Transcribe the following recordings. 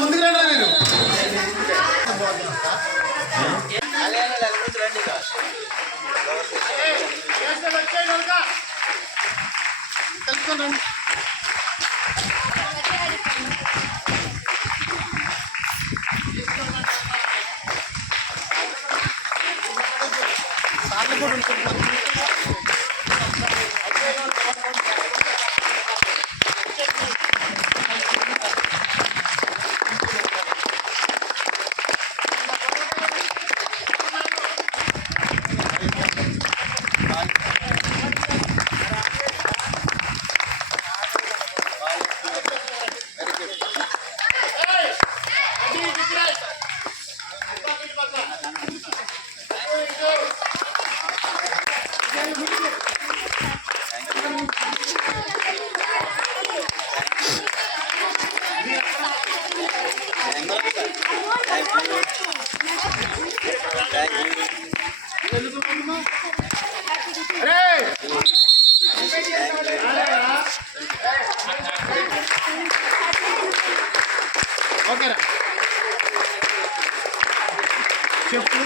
ముందుకు రండి మీరు కలుపుకోండి. సార్లు కూడా ఉంటుంది. ఓకేరా చెప్పులు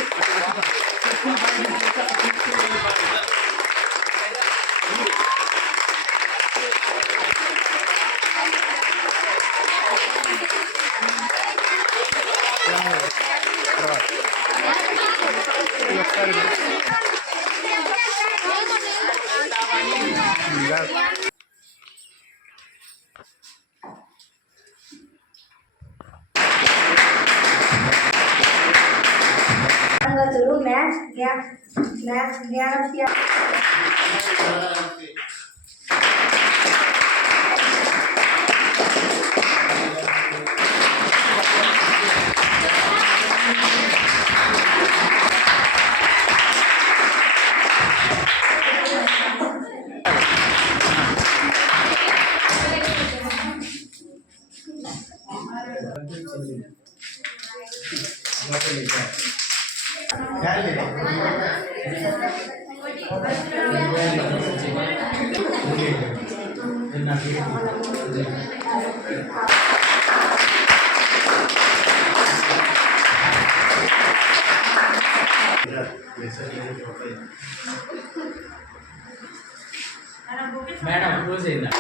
మేడం క్లోజ్ అయిందా?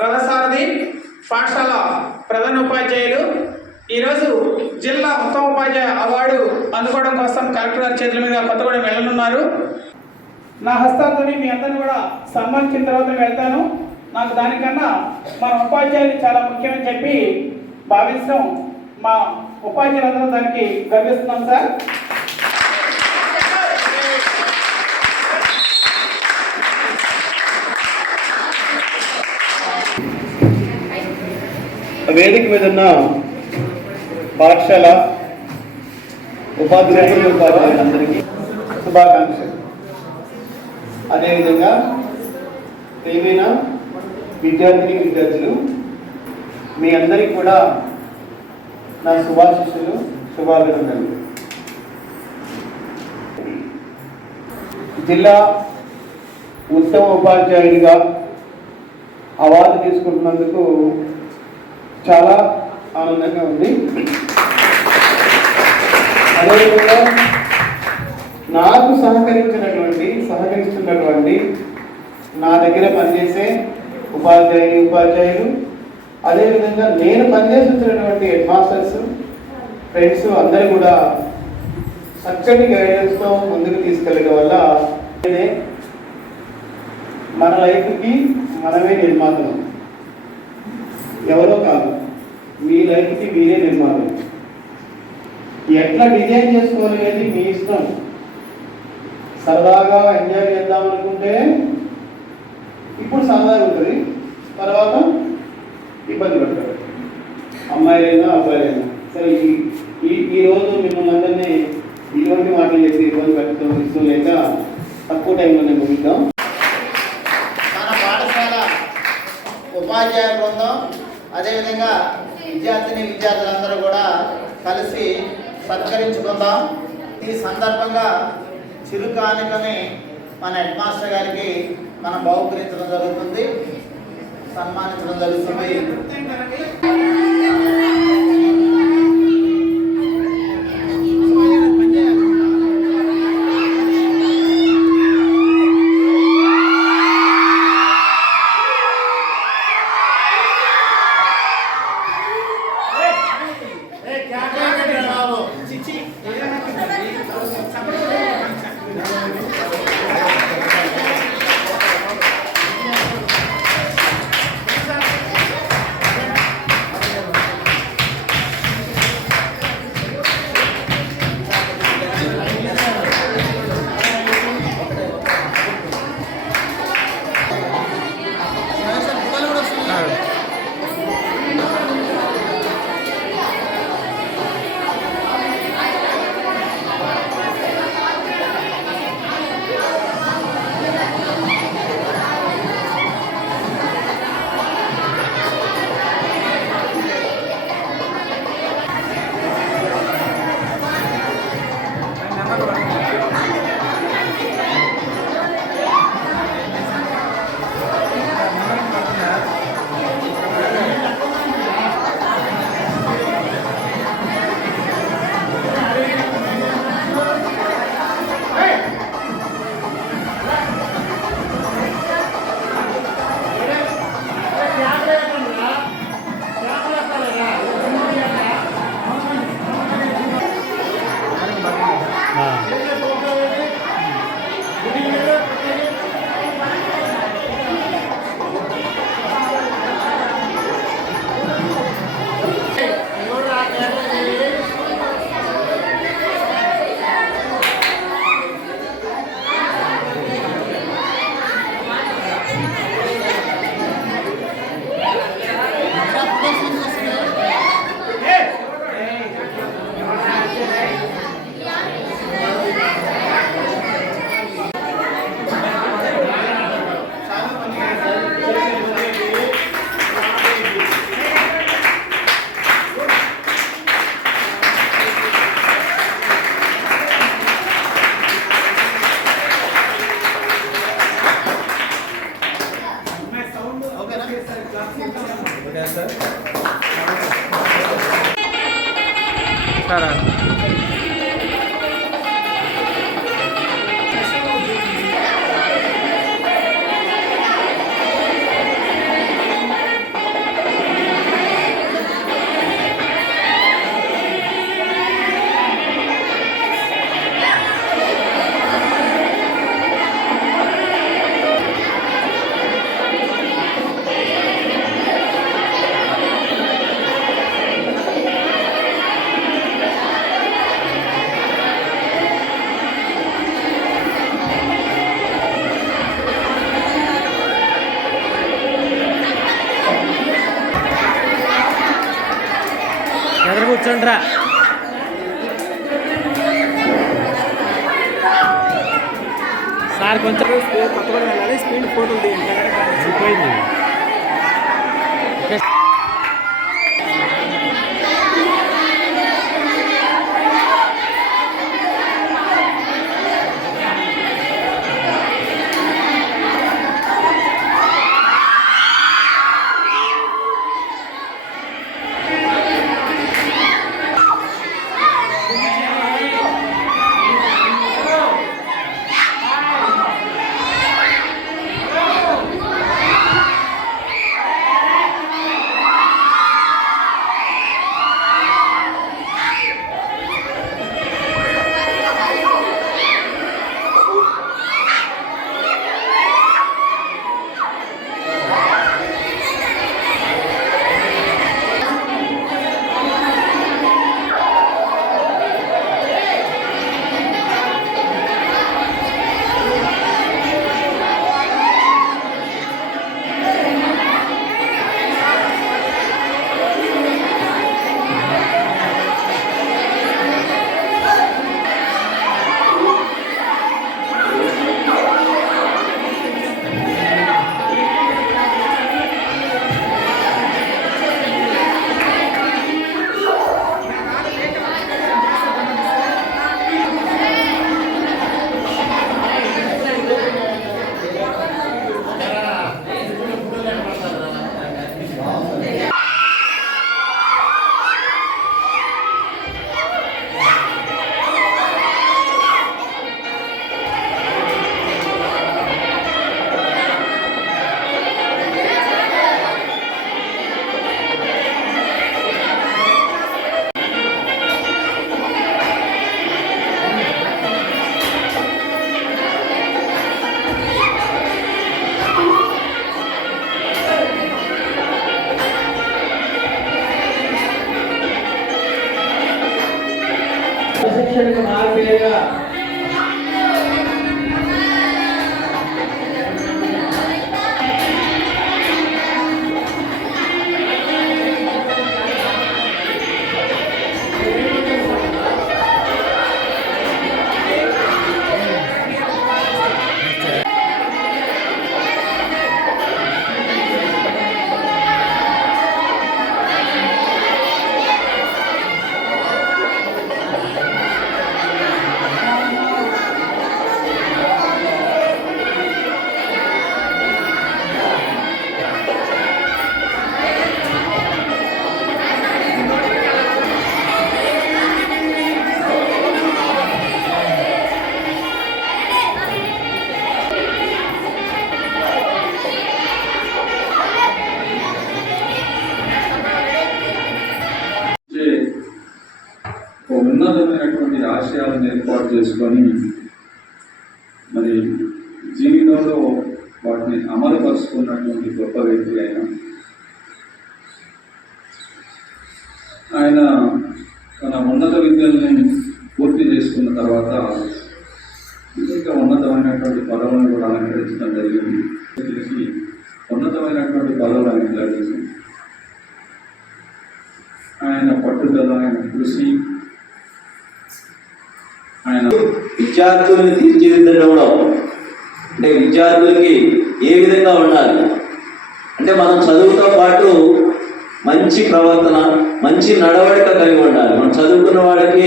రథసారథి పాఠశాల ప్రధాన ఉపాధ్యాయులు ఈరోజు జిల్లా ఉత్తమ ఉపాధ్యాయ అవార్డు అందుకోవడం కోసం కలెక్టర్ గారి చేతుల మీద కొత్తగూడెం వెళ్ళనున్నారు. నా హస్తాలతో మీ అందరిని కూడా సన్మానించిన తర్వాత వెళ్తాను. నాకు దానికన్నా మన ఉపాధ్యాయులు చాలా ముఖ్యమని చెప్పి భావిస్తాం. మా ఉపాధ్యాయులందరూ దానికి గర్విస్తున్నాం సార్. వేదిక మీద ఉన్న పాఠశాల ఉపాధ్యాయులందరికీ శుభాకాంక్షలు. అదేవిధంగా ప్రియమైన విద్యార్థులు మీ అందరికీ కూడా నా శుభాశిస్సులు, శుభాభినందనలు. జిల్లా ఉత్తమ ఉపాధ్యాయుడిగా అవార్డు తీసుకుంటున్నందుకు చాలా ఆనందంగా ఉంది. అదేవిధంగా నాకు సహకరిస్తున్నటువంటి నా దగ్గర పనిచేసే ఉపాధ్యాయులు, అదేవిధంగా నేను పనిచేస్తున్నటువంటి హెడ్ మాస్టర్స్, ఫ్రెండ్స్ అందరూ కూడా చక్కటి గైడెన్స్తో ముందుకు తీసుకెళ్ళడం వల్ల మన లైఫ్కి మనమే నిర్మాతలు, ఎవరో కాదు, మీ లైఫ్కి మీరే నిర్మాణం. ఎట్లా డిజైన్ చేసుకోవాలి అనేది మీ ఇష్టం. సరదాగా ఎంజాయ్ చేద్దాం అనుకుంటే ఇప్పుడు సరదాగా ఉంటుంది, తర్వాత ఇబ్బంది పడతారు, అమ్మాయిలైనా అబ్బాయిలైనా. సరే ఈరోజు మిమ్మల్ని అందరినీ ఇటువంటి మాటలు చేసి ఇబ్బంది పెట్టడం ఇష్టం లేక తక్కువ టైంలోనే ముగిద్దాం. మన పాఠశాల ఉపాధ్యాయ బృందం అదేవిధంగా విద్యార్థులందరూ కూడా కలిసి సత్కరించుకుందాం. ఈ సందర్భంగా చిరుకానుకని మన హెడ్ మాస్టర్ గారికి మనం బహుకరించడం జరుగుతుంది, సన్మానించడం జరుగుతుంది. కూర్చోండ్రా. సార్ కొంచెం కొత్తగా వెళ్ళాలి, స్పీడ్ ఫోటోలు అయిపోయింది. అధ్యక్షుడికి మారిపోయేగా ఉన్నతమైనటువంటి ఆశయాలను ఏర్పాటు చేసుకొని మరి జీవితంలో వాటిని అమలుపరుచుకున్నటువంటి గొప్ప వ్యక్తి ఆయన తన ఉన్నత విద్యల్ని పూర్తి చేసుకున్న తర్వాత ఇంకా ఉన్నతమైనటువంటి పదవులను కూడా అలంకరించడం జరిగింది. తెలిసి ఉన్నతమైనటువంటి పదవులు ఆయన లభించింది. ఆయన పట్టుదల, ఆయన కృషి, ఆయన విద్యార్థుల్ని తీర్చిదిద్దడంలో అంటే విద్యార్థులకి ఏ విధంగా ఉండాలి అంటే మనం చదువుతో పాటు మంచి ప్రవర్తన, మంచి నడవడిక కలిగి ఉండాలి. మనం చదువుకున్న వాళ్ళకి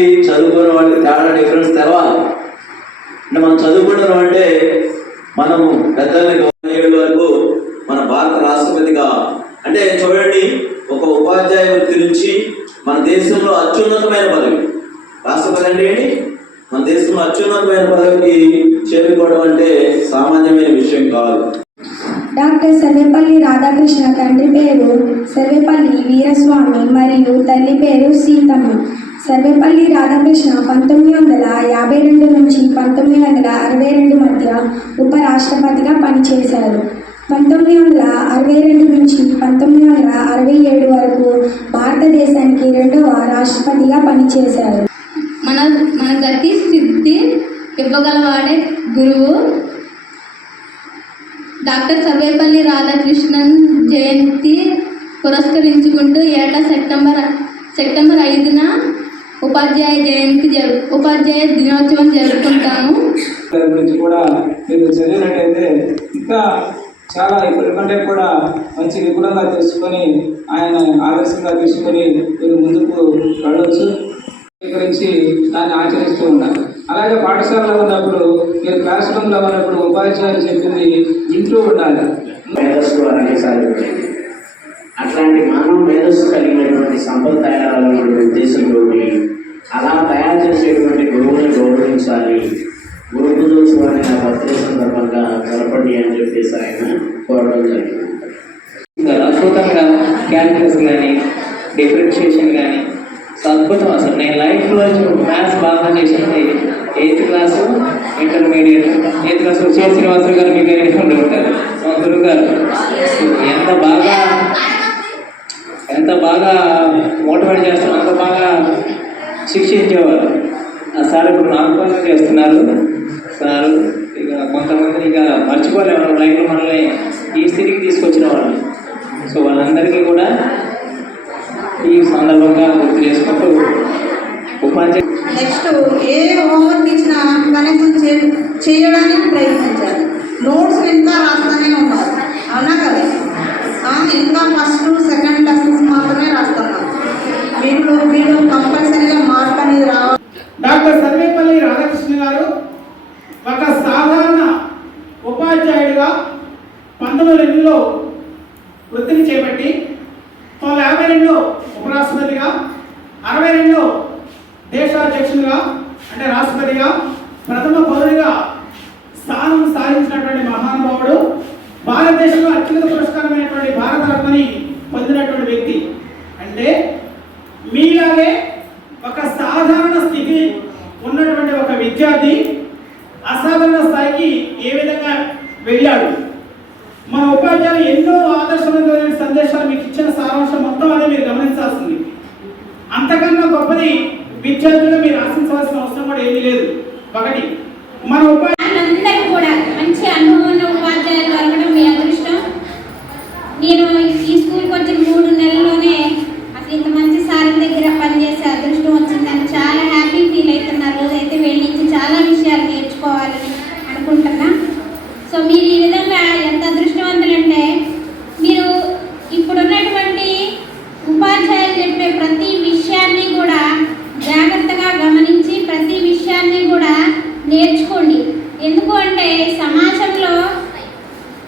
తేడా డిఫరెన్స్ తెలవాలి. అంటే మనం చదువుకుంటున్నాం అంటే మనము పెద్దల్ని 7 వరకు మన భారత రాష్ట్రపతిగా అంటే చూడండి, ఒక ఉపాధ్యాయ వృత్తి నుంచి మన దేశంలో అత్యున్నతమైన పదవి రాష్ట్రపతి అంటే ఏంటి, మన దేశంలో అత్యున్నతమైన పదవికి చేరుకోవడం అంటే సామాన్యమైన విషయం కాదు. డాక్టర్ సర్వేపల్లి రాధాకృష్ణ తండ్రి పేరు సర్వేపల్లి వీరస్వామి మరియు తల్లి పేరు సీతమ్మ. సర్వేపల్లి రాధాకృష్ణ 1952 నుంచి 1962 మధ్య ఉపరాష్ట్రపతిగా పనిచేశారు. 1962 నుంచి 1967 వరకు భారతదేశానికి 2వ రాష్ట్రపతిగా పనిచేశారు. మన గతి స్థితి ఇవ్వగలవాడే గురువు. డాక్టర్ సర్వేపల్లి రాధాకృష్ణన్ జయంతి పురస్కరించుకుంటూ ఏటా సెప్టెంబర్ 5న ఉపాధ్యాయ దినోత్సవం జరుపుకుంటాము. గురించి కూడా మీరు చదివినట్టయితే ఇంకా చాలా ఇప్పటికంటే కూడా మంచి విపులంగా తెలుసుకొని ఆయన ఆదర్శంగా తీసుకొని మీరు ముందుకు వెళ్ళవచ్చు. గురించి దాన్ని ఆచరిస్తూ ఉండాలి. అలాగే పాఠశాలలో ఉన్నప్పుడు మీరు క్లాస్ రూమ్లో ఉన్నప్పుడు ఉపాధ్యాయులు చెప్పింది ఇంట్లో ఉండాలి. మేధస్సు అనేది సాధ్యమే. అట్లాంటి మానవ మేధస్సు కలిగినటువంటి సంపద తయారవ్వాలనే ఉద్దేశంతో అలా తయారు చేసేటువంటి గురువుని గౌరవించాలి. గురు పూజోత్సవాన్ని నా బర్త్డే సందర్భంగా జరపండి అని చెప్పేసి ఆయన కోరడం జరిగింది. అద్భుతంగా క్యాలిక్యులస్ కానీ డిఫరెన్షియేషన్ కానీ అద్భుతం. అసలు నేను లైఫ్లో మ్యాథ్స్ బాగా చేసింది 8th క్లాసు ఇంటర్మీడియట్. 8th క్లాస్లో శ్రీనివాసరావు గారు మీకు ఉండి ఉంటారు, మా గురువు గారు. ఎంత బాగా మోటివేట్ చేస్తారు, అంత బాగా శిక్షించేవారు. ఆ సార్ ఇప్పుడు నామకరణం చేస్తున్నారు. సారు ఇక కొంతమంది ఇక మర్చిపోలేము లైఫ్లో మనల్ని ఈ స్థితికి తీసుకొచ్చిన వాళ్ళు. సో వాళ్ళందరికీ కూడా ఈ సందర్భంగా గుర్తు చేసుకుంటూ ఉపాధ్యాయ నెక్స్ట్ ఏ హోంవర్క్ ఇచ్చినా కనీసం చేయడానికి ప్రయత్నించాలి. నోట్స్ ఇంకా రాస్తూనే ఉన్నారు, అవునా కదా? ఇంకా ఫస్ట్ సెకండ్ లెసన్స్ మాత్రమే రాస్తున్నారు. వీళ్ళు కంపల్సరీగా మార్క్ అనేది రావాలి. డాక్టర్ సర్వేపల్లి రాధాకృష్ణ గారు ఒక సాధారణ ఉపాధ్యాయుడిగా 1902లో వృత్తిని చేపట్టి 1952లో ఉపరాష్ట్రపతిగా, 62లో దేశాధ్యక్షునిగా అంటే రాష్ట్రపతిగా, ప్రథమ పౌరుడిగా స్థానం సాధించినటువంటి మహానుభావుడు. భారతదేశంలో అత్యున్నత పురస్కారమైనటువంటి భారతరత్నని పొందినటువంటి వ్యక్తి. అంటే మీలాగే ఒక సాధారణ స్థితి ఉన్నటువంటి ఒక విద్యార్థి అసాధారణ స్థాయికి ఏ విధంగా వెళ్ళాడు. మన ఉపాధ్యాయులు ఎన్నో ఆదర్శవంతమైన సందేశాలు మీకు ఇచ్చిన సారాంశం మొత్తం అదే మీరు గమనించాల్సింది. అంతకన్నా గొప్పది విద్యార్థులు మీరు ఆశించవలసిన అవసరం కూడా ఏమీ లేదు. ఒకటి మన అందరూ కూడా మంచి అనుభవం ఉన్న ఉపాధ్యాయులు దొరకడం మీ అదృష్టం. నేను ఈ స్కూల్కి వచ్చిన 3 నెలల్లోనే అసలు ఇంత మంచి సార్ దగ్గర పనిచేసే అదృష్టం వచ్చిందని చాలా హ్యాపీ ఫీల్ అవుతున్నారు. రోజైతే వీళ్ళ నుంచి చాలా విషయాలు నేర్చుకోవాలని అనుకుంటున్నా. సో మీరు ఈ విధంగా ఎంత అదృష్టవంతులంటే మీరు ఇప్పుడున్నటువంటి ఉపాధ్యాయులు చెప్పే ప్రతి విషయాన్ని కూడా జాగ్రత్తగా గమనించి ప్రతి విషయాన్ని కూడా నేర్చుకోండి. ఎందుకు అంటే సమాజంలో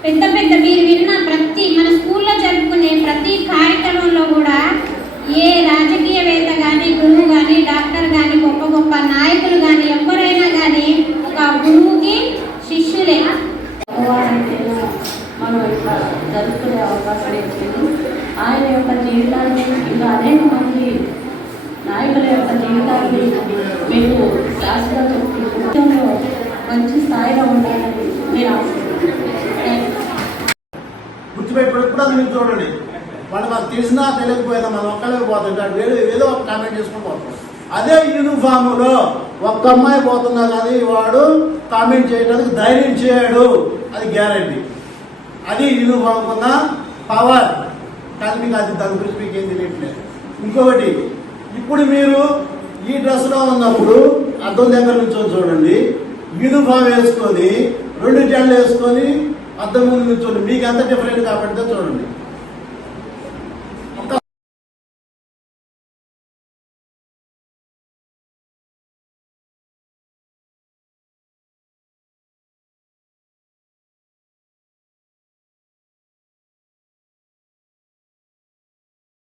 పెద్ద పెద్ద మీరు విన్న ప్రతి మన స్కూల్లో జరుపుకునే ప్రతి కార్యక్రమంలో కూడా ఏ రాజకీయవేత్త కానీ గురువు కానీ డాక్టర్ కానీ గొప్ప గొప్ప నాయకులు కానీ ఎవరైనా కానీ ఒక గురువుకి శిష్యులే. మనం ఇట్లా జరుపుకునే అవకాశం వచ్చింది. ఆయన యొక్క జీవితాన్ని ఇంకా అనేక మంది నాయకుల యొక్క జీవితాన్ని మీకు క్లాసుగా చెప్తున్నాను. మంచి స్థాయిలో ఉండాలని నేను ఆశిస్తున్నాను. గుర్తుపెట్టి ఎప్పుడు మీరు చూడండి, వాళ్ళు మాకు తెలిసినా తెలియకపోయినా మనం ఒక్కలే పోతుంటాడు, వేరే ఏదో ఒక కామెంట్ చేసుకుని పోతాం. అదే యూనిఫామ్లో ఒక్క అమ్మాయి పోతున్నా కానీ వాడు కామెంట్ చేయడానికి ధైర్యం చేయడు, అది గ్యారంటీ. అది యూనిఫామ్ ఉన్న పవర్. కానీ మీకు అది దాని గురించి మీకు ఏం తెలియట్లేదు. ఇంకొకటి, ఇప్పుడు మీరు ఈ డ్రెస్లో ఉన్నప్పుడు అద్దం దగ్గర నుంచి చూడండి, యూనిఫామ్ వేసుకొని 2 జడలు వేసుకొని అద్దం ముందు నుంచోండి, మీకు ఎంత డిఫరెంట్ కాబట్టి చూడండి.